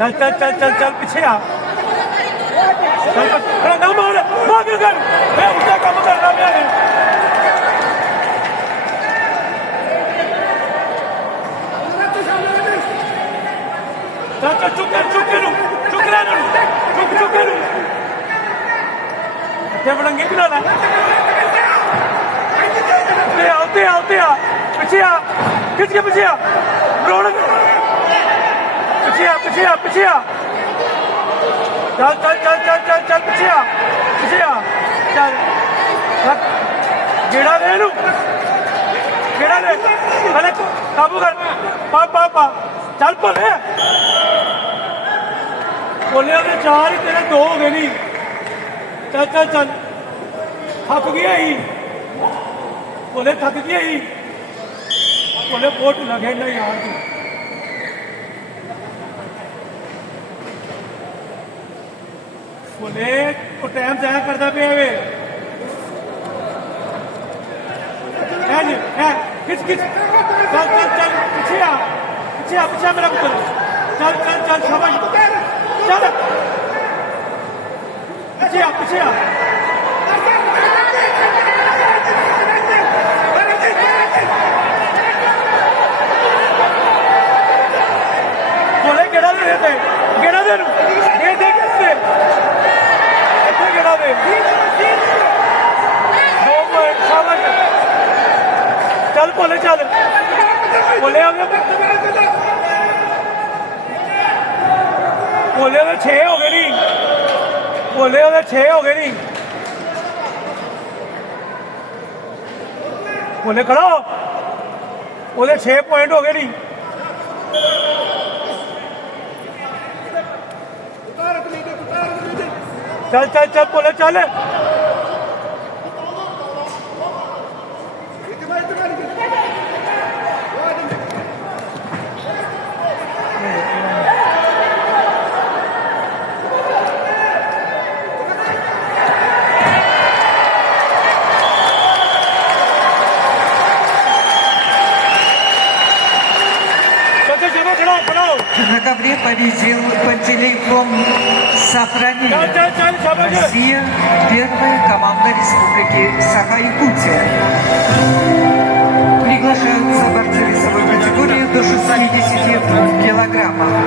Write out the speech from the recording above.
चल चल चल चल चल पीछे आ चल चल ना मार मार कर मैं उसका काम करना मैंने चल चल चुप कर चुप कर चुप कर चुप चुप कर क्या बड़ंगे भी ना ला आते आ पीछे आ खिंच के पीछे आ रोड पीछे आ चल चल चल चल चल चल पीछे आ चल गेड़ा दे नू गेड़ा दे पहले काबू कर पा पा पा चल भोले भोले के 4 ही तेरे 2 हो गए नहीं चल चल चल थक गया ही भोले थक गया ही भोले बहुत लगे ना यार तू बोले वो टाइम जाया करता पे वे खिच खिच चल चल चल पीछे आ मेरा पुत्र चल चल चल शाबाश चल पीछे आ बोले गेड़ा दे गेड़ा दे गेड़ा दे चल बोले चल बोले बोले 6 हो गए नहीं बोले 6 हो गए नहीं बोले खड़ा हो बोले 6 पॉइंट हो गए नहीं चल चल चल बोले चल На ковре победил Пантелейком Сохранение. Россия – первая команда Республики Саха-Якутия. Приглашаются борцы весовой категории до 60 килограммов.